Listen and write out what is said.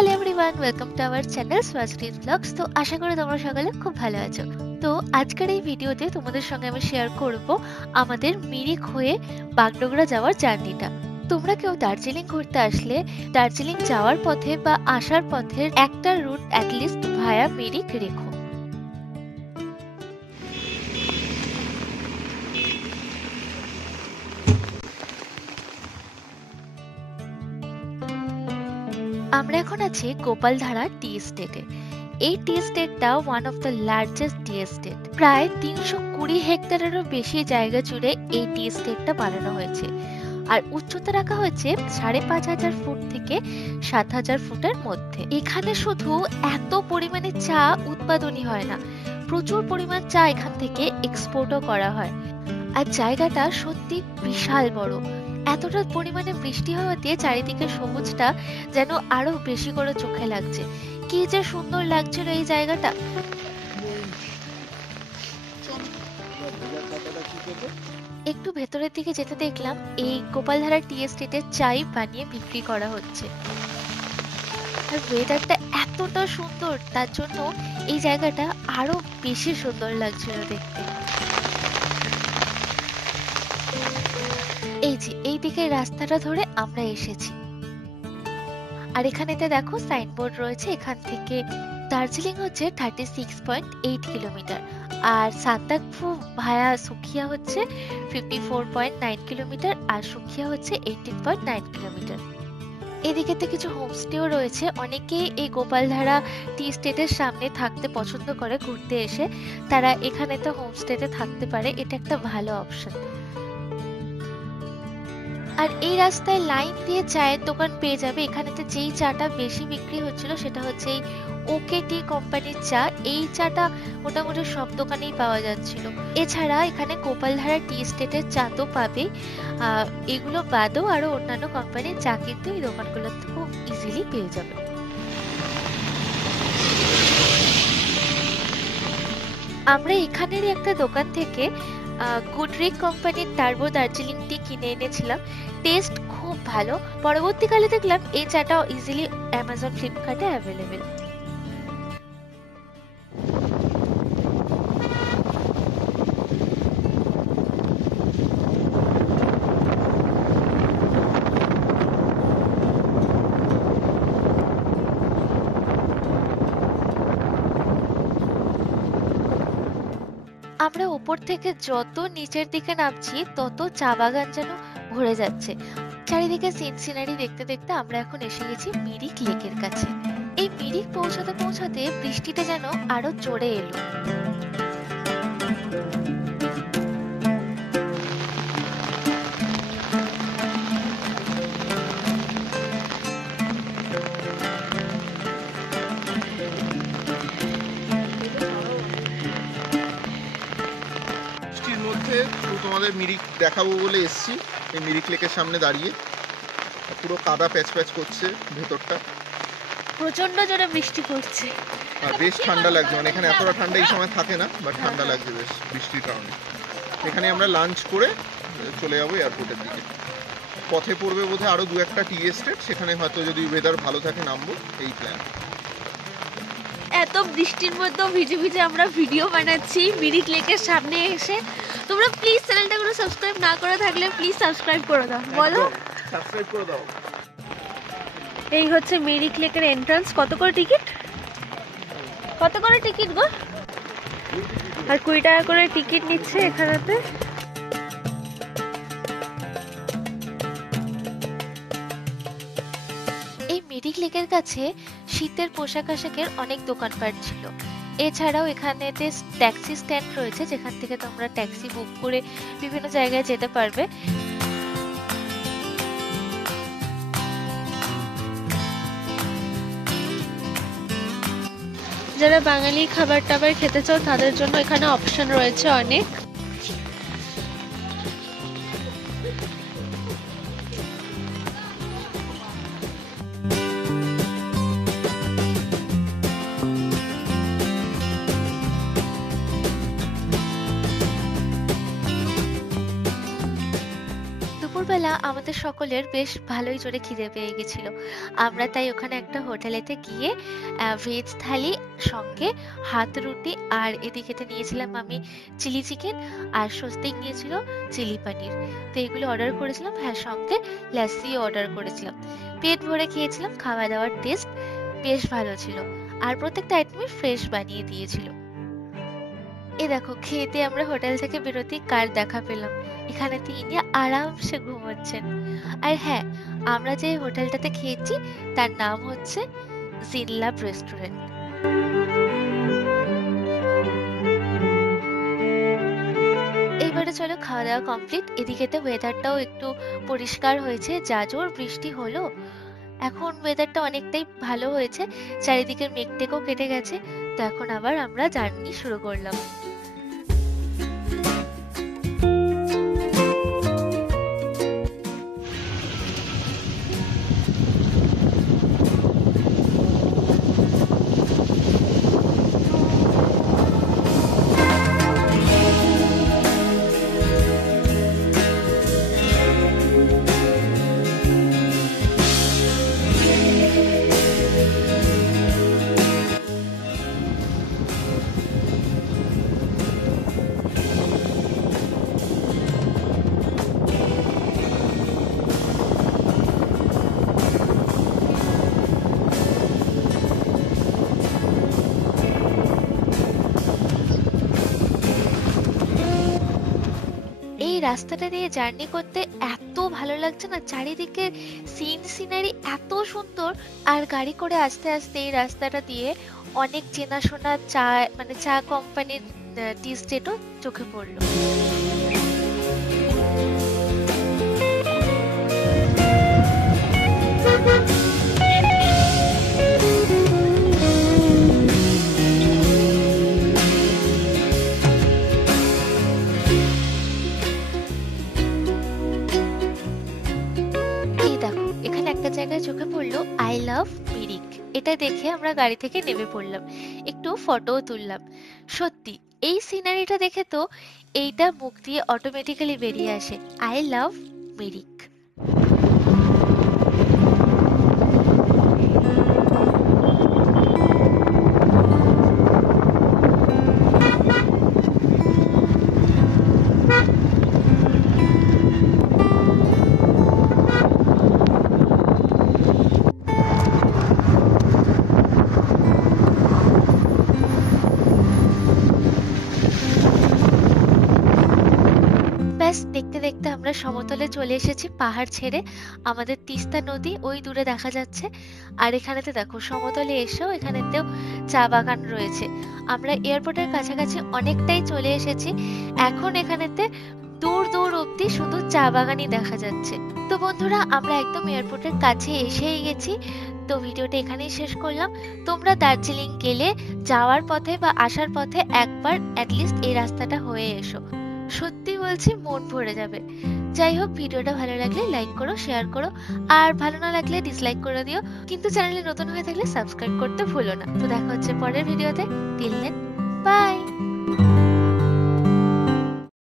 Hello everyone, welcome to our channel সোয়াজগ্রিন blogs. তো আশা করি তোমরা সকলে খুব ভালো আছো। তো আজকের এই ভিডিওতে তোমাদের সঙ্গে আমি শেয়ার করব আমাদের মিরিক হয়ে বাগডোগরা যাওয়ার জার্নিটা। তোমরা কেউ দার্জিলিং ঘুরতে আসলে দার্জিলিং যাওয়ার পথে বা আসার পথের একটা রুট অ্যাটলিস্ট ভায়া মিরিক রেখো। আমরা এখন আছি গোপালধারা টি এস্টেটে। এই টি এস্টেটটা one of the largest tea estate. প্রায় ৩২০ হেক্টরেরও বেশি জায়গা জুড়ে এই টি এস্টেটটা বানানো হয়েছে। আর উচ্চতা রাখা হয়েছে ৫৫০০ ফুট থেকে ৭০০০ ফুটের মধ্যে। এখানে শুধু এত পরিমাণে চা উৎপাদনই হয় না, প্রচুর পরিমাণ চা এখান থেকে এক্সপোর্টও করা হয়। আর জায়গাটা সত্যি বিশাল বড়। এতটা পরিমাণে বৃষ্টি হওয়াতে চারিদিকে সবুজটা যেন আরো বেশি করে চোখে লাগছে। কি যে সুন্দর লাগছিল এই জায়গাটা। একটু ভেতরের দিকে যেতে দেখলাম এই গোপালধারা টি এস্টেটের চাই বানিয়ে বিক্রি করা হচ্ছে। আর ওয়েদারটা এতটা সুন্দর, তার জন্য এই জায়গাটা আরো বেশি সুন্দর লাগছিল দেখতে। এই যে এই দিকে রাস্তাটা ধরে আমরা এসেছি। আর এখানেতে দেখো সাইনবোর্ড রয়েছে, এখান থেকে দার্জিলিং হচ্ছে 36.8 কিলোমিটার, আর সান্দাকফু ভায়া সুখিয়া হচ্ছে 54.9 কিলোমিটার, আর সুখিয়া হচ্ছে 18.9 কিলোমিটার। এদিকেতে কিছু হোমস্টেও রয়েছে। অনেকেই এই গোপালধারা টি স্টেটের সামনে থাকতে পছন্দ করে ঘুরতে এসে, তারা এখানে তো হোমস্টেতে থাকতে পারে, এটা একটা ভালো অপশন। আর এই রাস্তায় লাইন দিয়ে চায়ের দোকান পেয়ে যাবে। এখানেতে যেই চাটা বেশি বিক্রি হচ্ছিল সেটা হচ্ছে এই ওকে টি কোম্পানির চা। এই চাটা মোটামুটি সব দোকানেই পাওয়া যাচ্ছিল। এছাড়া এখানে গোপালধারা টি এস্টেটের চা তো পাবেই, এগুলো বাদেও আরো অন্যান্য কোম্পানির চা কিন্তু এই দোকানগুলোতে খুব ইজিলি পেয়ে যাবে। আমরা এখানেরই একটা দোকান থেকে গুডরিক কোম্পানির টার্বো দার্জিলিং টি কিনে এনেছিলাম। টেস্ট খুব ভালো। পরবর্তীকালে দেখলাম এই চাটা ইজিলি অ্যামাজন ফ্লিপকার্টে অ্যাভেলেবেল। আমরা উপর থেকে যত নিচের দিকে নামছি তত চা বাগান যেন ভরে যাচ্ছে। চারিদিকে সিনারি দেখতে দেখতে আমরা এখন এসে গেছি মিরিক লেকের কাছে। এই মিরিক পৌঁছাতে পৌঁছাতে বৃষ্টিটা যেন আরো জোরে এলো। তোমাদের মিরিক দেখাবো বলে এসছি। এই মিরিক লেকের সামনে দাঁড়িয়ে পুরো কাদা প্যাচ প্যাচ করছে ভেতরটা, প্রচন্ড জোরে বৃষ্টি পড়ছে আর বেশ ঠান্ডা লাগছে। মানে এখানে এতটা ঠান্ডা এই সময় থাকে না, বাট ঠান্ডা লাগছে বেশ বৃষ্টির কারণে। এখানে আমরা লাঞ্চ করে চলে যাবো এয়ারপোর্টের দিকে। পথে পড়বে বোধহয় আরো 2-1টা টি এস্টেট, সেখানে হয়তো যদি ওয়েদার ভালো থাকে নামবো, এই প্ল্যান। এত বৃষ্টির মধ্যেও ভিজে ভিজে আমরা ভিডিও বানাচ্ছি মিরিক লেকের সামনে এসে। তোমরা প্লিজ চ্যানেলটা কোনো সাবস্ক্রাইব না করে থাকলে প্লিজ সাবস্ক্রাইব করে দাও। বলো, সাবস্ক্রাইব করে দাও। এই হচ্ছে মিরিক লেকের এন্ট্রান্স। কত করে টিকিট? কত করে টিকিট গো? আর 20 টাকা করে টিকিট নিচ্ছে এখানেতে। এই মিরিক লেকের কাছে শীতের পোশাক আশাকের অনেক দোকানপাট ছিল। এছাড়াও এখানেতে ট্যাক্সি স্ট্যান্ড রয়েছে, যেখান থেকে তোমরা ট্যাক্সি বুক করে বিভিন্ন জায়গায় যেতে পারবে। যারা বাঙালি খাবার টাবার খেতে চাও তাদের জন্য এখানে অপশন রয়েছে অনেক। দুপুরবেলা আমাদের আমাদের সকলের বেশ ভালোই জোরে খিদে পেয়ে গেছিল। আমরা তাই ওখানে একটা হোটেলেতে গিয়ে ভেজ থালি সঙ্গে হাত রুটি আর এদিকেতে নিয়েছিলাম আমি চিলি চিকেন আর স্বস্তিক নিয়েছিল চিলি পনির। তো এগুলো অর্ডার করেছিলাম, হ্যাঁ সঙ্গে লাস্সিও অর্ডার করেছিলাম। পেট ভরে খেয়েছিলাম, খাওয়া দাওয়ার টেস্ট বেশ ভালো ছিল আর প্রত্যেকটা আইটেমই ফ্রেশ বানিয়ে দিয়েছিল। এ দেখো খেতে আমরা হোটেল থেকে বেরোতেই কার দেখা পেলাম, এখানে তিনি আরামসে ঘুমোচ্ছেন। আর হ্যাঁ, আমরা যে হোটেলটাতে খেয়েছি তার নাম হচ্ছে জিনলাভ রেস্টুরেন্ট। এইবারে চলো খাওয়া দাওয়া কমপ্লিট। এদিকেতে ওয়েদারটাও একটু পরিষ্কার হয়েছে, যা জোর বৃষ্টি হলো এখন ওয়েদারটা অনেকটাই ভালো হয়েছে, চারিদিকের মেঘটেকও কেটে গেছে। তো এখন আবার আমরা জার্নি শুরু করলাম। এই রাস্তাটা দিয়ে জার্নি করতে এত ভালো লাগছে না, চারিদিকে সিনারি এত সুন্দর। আর গাড়ি করে আস্তে আস্তে এই রাস্তাটা দিয়ে অনেক চেনাশোনা চা মানে চা কোম্পানির টি স্টেটও চোখে পড়লো। এই দেখো এখানে একটা জায়গায় চোখে পড়লো আই লাভ মিরিক। এটা দেখে আমরা গাড়ি থেকে নেমে পড়লাম, একটু ফটোও তুললাম। সত্যি এই সিনারিটা দেখে তো এইটা মুখ দিয়ে অটোমেটিক্যালি বেরিয়ে আসে, আই লাভ মিরিক। ব্যাস দেখতে দেখতে আমরা সমতলে চলে এসেছি পাহাড় ছেড়ে। আমাদের তিস্তা নদী ওই দূরে দেখা যাচ্ছে। আর এখানেতে দেখো সমতলে এসেও এখানেতেও চা বাগান রয়েছে। আমরা এয়ারপোর্টের কাছাকাছি অনেকটাই চলে এসেছি। এখন এখানেতে দূর দূর অব্দি শুধু চা বাগানই দেখা যাচ্ছে। তো বন্ধুরা আমরা একদম এয়ারপোর্টের কাছে এসেই গেছি। তো ভিডিওটা এখানেই শেষ করলাম। তোমরা দার্জিলিং গেলে যাওয়ার পথে বা আসার পথে একবার অ্যাটলিস্ট এই রাস্তাটা হয়ে এসো, সত্যি বলছি মন ভরে যাবে। যাই হোক, ভিডিওটা ভালো লাগলে লাইক করো, শেয়ার করো, আর ভালো না লাগলে ডিসলাইক করে দিও। কিন্তু চ্যানেলে নতুন হয়ে থাকলে সাবস্ক্রাইব করতে ভুলো না। তো দেখা হচ্ছে পরের ভিডিওতে। Till then, by.